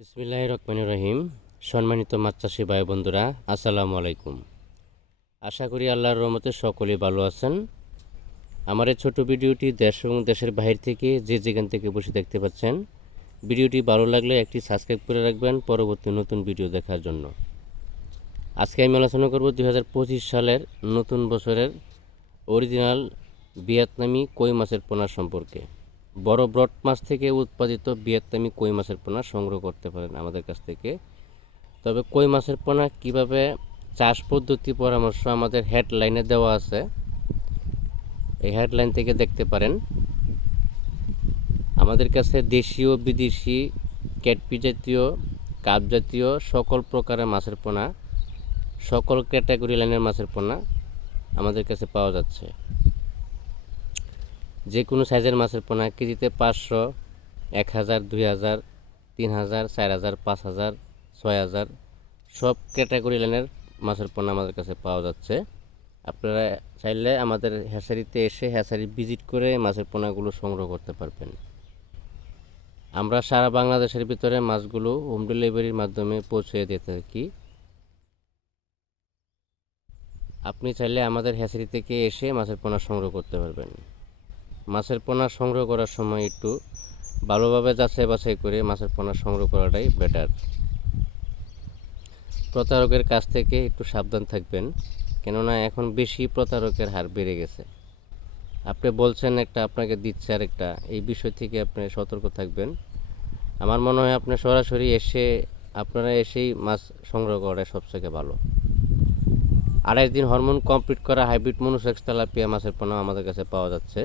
বিসমিল্লাহ রহমান রহিম। সম্মানিত মাছ চাষি ভাই বন্ধুরা, আসসালামু আলাইকুম। আশা করি আল্লাহর রহমতে সকলে ভালো আছেন। আমার এই ছোটো ভিডিওটি দেশ এবং দেশের বাইরে থেকে যে যেখান থেকে বসে দেখতে পাচ্ছেন, ভিডিওটি ভালো লাগলে একটি সাবস্ক্রাইব করে রাখবেন পরবর্তী নতুন ভিডিও দেখার জন্য। আজকে আমি আলোচনা করব দু হাজার পঁচিশ সালের নতুন বছরের অরিজিনাল ভিয়েতনামি কই মাছের পোনা সম্পর্কে। বড় ব্রড মাছ থেকে উৎপাদিত ভিয়েতনামি কই মাছের পোনা সংগ্রহ করতে পারেন আমাদের কাছ থেকে। তবে কই মাছের পোনা কীভাবে চাষ পদ্ধতি পরামর্শ আমাদের হেডলাইনে দেওয়া আছে, এই হেডলাইন থেকে দেখতে পারেন। আমাদের কাছে দেশীয় বিদেশি, ক্যাটপি জাতীয়, কাপ জাতীয় সকল প্রকারের মাছের পোনা, সকল ক্যাটাগরি লাইনের মাছের পোনা আমাদের কাছে পাওয়া যাচ্ছে। যে কোনো সাইজের মাছের পোনা, কেজিতে পাঁচশো, এক হাজার, দুই হাজার, তিন হাজার, চার হাজার, পাঁচ হাজার, ছয় হাজার, সব ক্যাটাগরি লাইনের মাছের পোনা আমাদের কাছে পাওয়া যাচ্ছে। আপনারা চাইলে আমাদের হ্যাচারিতে এসে হ্যাচারি ভিজিট করে মাছের পোনাগুলো সংগ্রহ করতে পারবেন। আমরা সারা বাংলাদেশের ভিতরে মাছগুলো হোম ডেলিভারির মাধ্যমে পৌঁছে দিয়ে থাকি। আপনি চাইলে আমাদের হ্যাচারি থেকে এসে মাছের পোনা সংগ্রহ করতে পারবেন। মাছের পোনা সংগ্রহ করার সময় একটু ভালোভাবে যাচাই বাছাই করে মাছের পোনা সংগ্রহ করাটাই বেটার প্রতারকের কাছ থেকে একটু সাবধান থাকবেন, কেননা এখন বেশি প্রতারকের হার বেড়ে গেছে। আপনি বলছেন একটা, আপনাকে দিচ্ছে আর একটা এই বিষয় থেকে আপনি সতর্ক থাকবেন। আমার মনে হয় আপনি সরাসরি এসে, আপনারা এসেই মাছ সংগ্রহ করাটাই সবথেকে ভালো। আড়াইশ দিন হরমোন কমপ্লিট করা হাইব্রিড মনুসেক্স তেলাপিয়া মাছের পোনা আমাদের কাছে পাওয়া যাচ্ছে।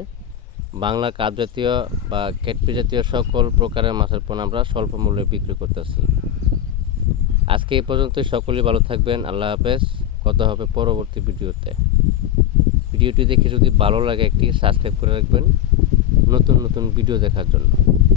বাংলা কাপ জাতীয় বা কেটপি জাতীয় সকল প্রকারের মাছের পণ্য আমরা স্বল্প মূল্যে বিক্রি করতেছি। আজকে এই পর্যন্তই, সকলেই ভালো থাকবেন, আল্লাহ হাফেজ। কথা হবে পরবর্তী ভিডিওতে। ভিডিওটি দেখে যদি ভালো লাগে একটি সাবস্ক্রাইব করে রাখবেন। নতুন নতুন ভিডিও দেখার জন্য।